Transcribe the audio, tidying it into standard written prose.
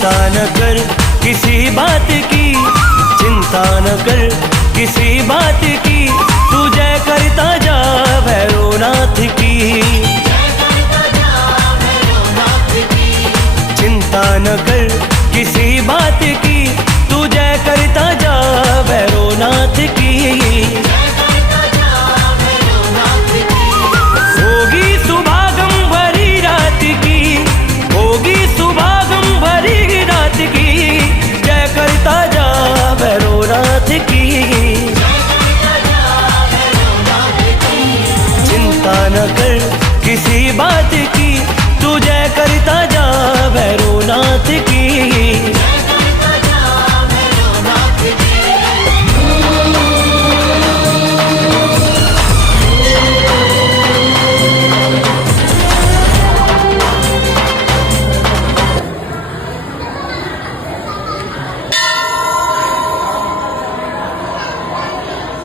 चिंता न कर किसी बात की, चिंता न कर किसी बात की, तू जय करता जा भैरवनाथ की। चिंता न कर किसी बात की, तू जय करता जा भैरवनाथ की। होगी सुभागम भरी रात की, होगी सुभागम भरी रात की, जय करता जा भैरवनाथ की। चिंता न कर किसी बात की, तू जय करता जा भैरवनाथ की।